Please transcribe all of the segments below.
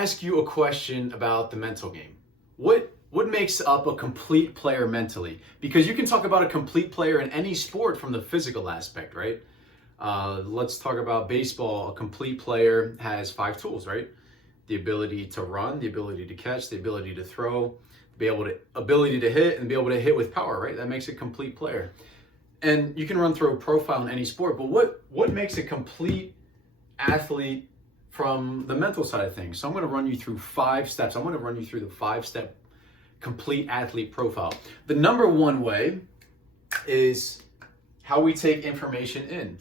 ask you a question about the mental game. What makes up a complete player mentally? Because you can talk about a complete player in any sport from the physical aspect, right? Let's talk about baseball. A complete player has 5 tools, right? The ability to run, the ability to catch, the ability to throw, ability to hit, and be able to hit with power, right? That makes a complete player. And you can run through a profile in any sport, but what makes a complete athlete from the mental side of things? So I'm going to run you through 5 steps. I'm going to run you through the 5-step complete athlete profile. The number one way is how we take information in.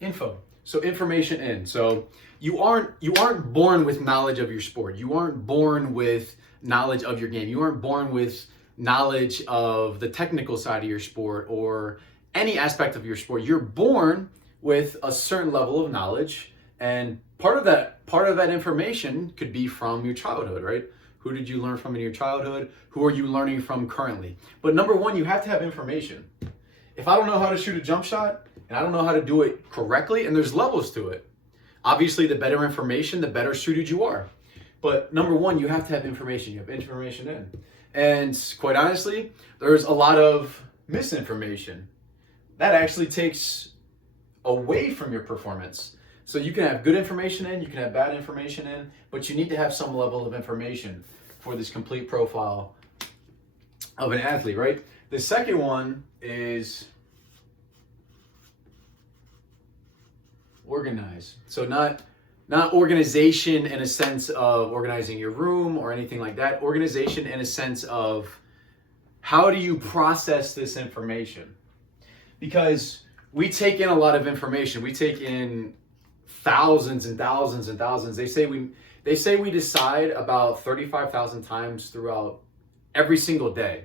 Info. So information in. So you aren't born with knowledge of your sport. You aren't born with knowledge of your game. You aren't born with knowledge of the technical side of your sport or any aspect of your sport. You're born with a certain level of knowledge, and part of that information could be from your childhood, right? Who did you learn from in your childhood? Who are you learning from currently? But number one, you have to have information. If I don't know how to shoot a jump shot and I don't know how to do it correctly, and there's levels to it, obviously the better information, the better suited you are. But number one, you have to have information. You have information in. And quite honestly, there's a lot of misinformation that actually takes away from your performance. So you can have good information in, you can have bad information in, but you need to have some level of information for this complete profile of an athlete, right? The second one is organize. So not organization in a sense of organizing your room or anything like that. Organization in a sense of how do you process this information? Because we take in a lot of information. We take in thousands and thousands and thousands. They say we decide about 35,000 times throughout every single day.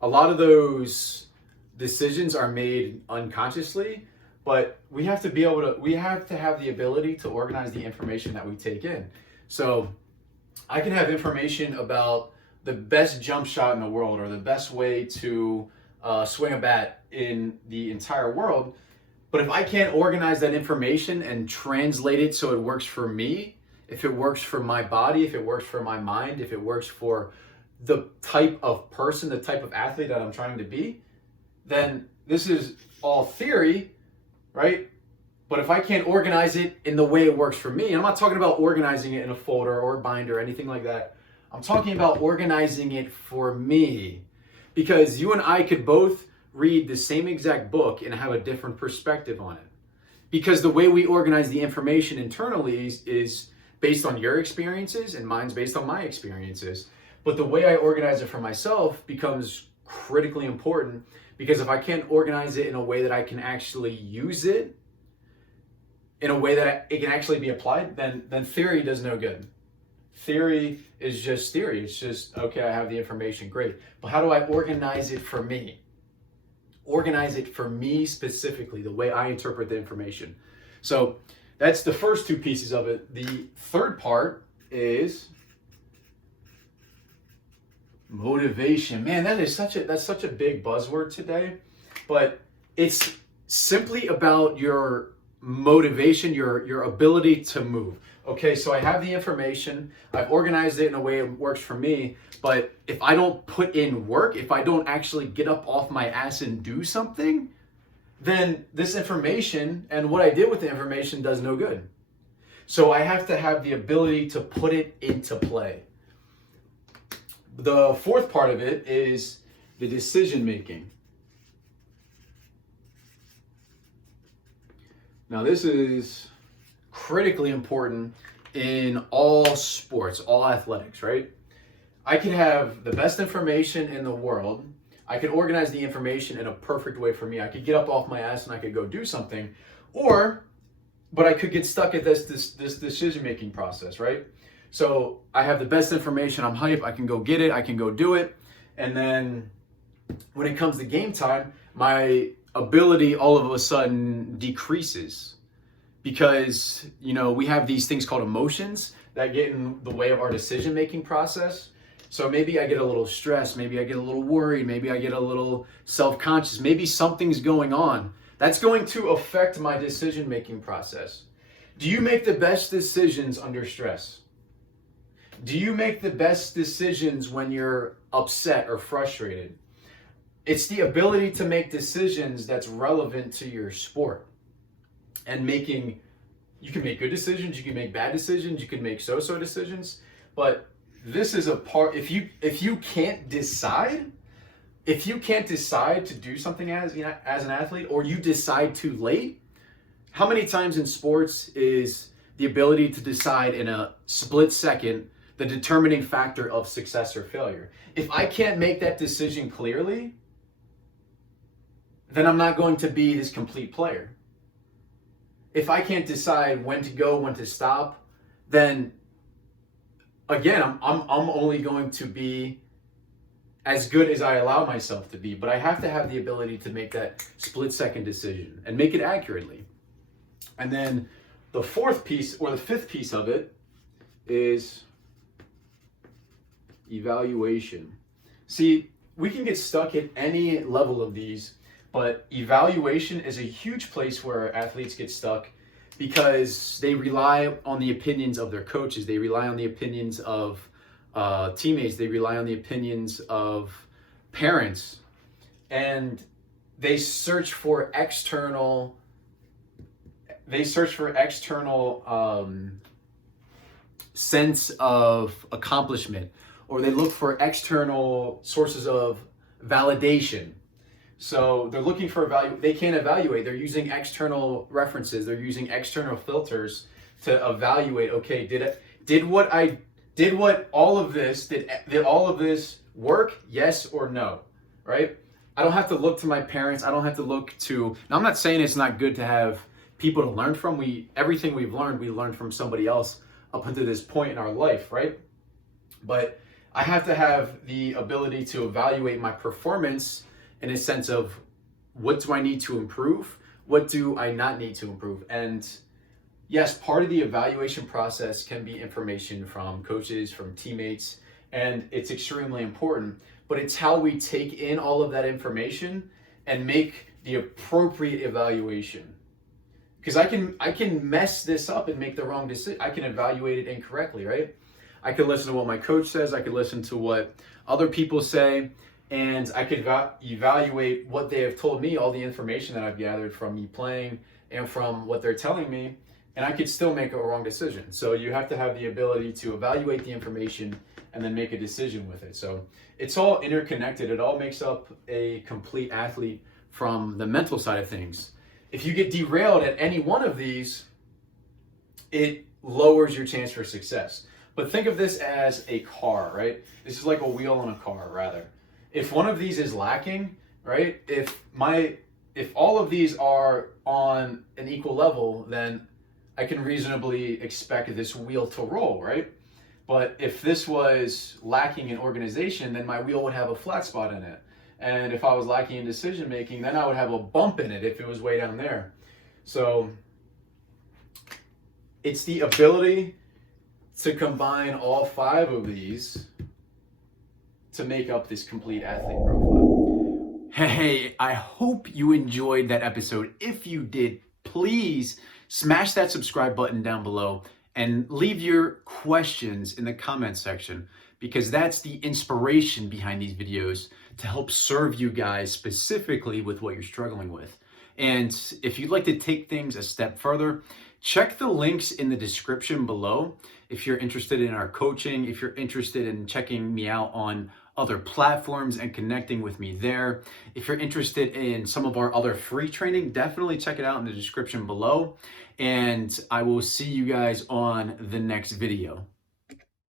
A lot of those decisions are made unconsciously, but we have to have the ability to organize the information that we take in. So I can have information about the best jump shot in the world or the best way to swing a bat in the entire world. But if I can't organize that information and translate it so it works for me, if it works for my body, if it works for my mind, if it works for the type of person, the type of athlete that I'm trying to be, then this is all theory, right? But if I can't organize it in the way it works for me, I'm not talking about organizing it in a folder or a binder or anything like that. I'm talking about organizing it for me. Because you and I could both read the same exact book and have a different perspective on it. Because the way we organize the information internally is based on your experiences and mine's based on my experiences. But the way I organize it for myself becomes critically important, because if I can't organize it in a way that I can actually use it, in a way that it can actually be applied, then theory does no good. Theory is just theory. It's just, okay, I have the information, great. But how do I organize it for me? Organize it for me specifically, the way I interpret the information. So that's the first 2 pieces of it. The third part is motivation. Man, that's such a big buzzword today, but it's simply about your motivation, your ability to move. Okay, so I have the information, I've organized it in a way it works for me, but if I don't put in work, if I don't actually get up off my ass and do something, then this information and what I did with the information does no good. So I have to have the ability to put it into play. The fourth part of it is the decision making. Now this is critically important in all sports, all athletics, right? I can have the best information in the world. I can organize the information in a perfect way for me. I could get up off my ass and I could go do something, but I could get stuck at this decision-making process, right? So I have the best information, I'm hype, I can go get it, I can go do it. And then when it comes to game time, my ability all of a sudden decreases. Because, we have these things called emotions that get in the way of our decision-making process. So maybe I get a little stressed, maybe I get a little worried, maybe I get a little self-conscious, maybe something's going on. That's going to affect my decision-making process. Do you make the best decisions under stress? Do you make the best decisions when you're upset or frustrated? It's the ability to make decisions that's relevant to your sport. And you can make good decisions, you can make bad decisions, you can make so-so decisions, but this is a part, if you can't decide, to do something as an athlete, or you decide too late. How many times in sports is the ability to decide in a split second the determining factor of success or failure? If I can't make that decision clearly, then I'm not going to be this complete player. If I can't decide when to go, when to stop, then again, I'm only going to be as good as I allow myself to be. But I have to have the ability to make that split second decision and make it accurately. And then the fourth piece, or the fifth piece of it, is evaluation. See, we can get stuck at any level of these, but evaluation is a huge place where athletes get stuck because they rely on the opinions of their coaches. They rely on the opinions of teammates. They rely on the opinions of parents. And they search for external sense of accomplishment, or they look for external sources of validation. So they're looking for they can't evaluate. They're using external references. They're using external filters to evaluate. Okay, did all of this work? Yes or no? Right? I don't have to look to my parents. I don't have to look to. Now, I'm not saying it's not good to have people to learn from. Everything we learned from somebody else up until this point in our life, right? But I have to have the ability to evaluate my performance in a sense of, what do I need to improve? What do I not need to improve? And yes, part of the evaluation process can be information from coaches, from teammates, and it's extremely important. But it's how we take in all of that information and make the appropriate evaluation. Because I can mess this up and make the wrong decision. I can evaluate it incorrectly, right? I can listen to what my coach says. I can listen to what other people say. And I could evaluate what they have told me, all the information that I've gathered from me playing and from what they're telling me, and I could still make a wrong decision. So you have to have the ability to evaluate the information and then make a decision with it. So it's all interconnected. It all makes up a complete athlete from the mental side of things. If you get derailed at any one of these, it lowers your chance for success. But think of this as a car, right? This is like a wheel on a car, rather. If one of these is lacking, right? If all of these are on an equal level, then I can reasonably expect this wheel to roll, right? But if this was lacking in organization, then my wheel would have a flat spot in it. And if I was lacking in decision making, then I would have a bump in it if it was way down there. So it's the ability to combine all five of these to make up this complete athlete profile. Hey, I hope you enjoyed that episode. If you did, please smash that subscribe button down below and leave your questions in the comment section, because that's the inspiration behind these videos to help serve you guys specifically with what you're struggling with. And if you'd like to take things a step further, check the links in the description below. If you're interested in our coaching, if you're interested in checking me out on other platforms and connecting with me there. If you're interested in some of our other free training, definitely check it out in the description below. And I will see you guys on the next video.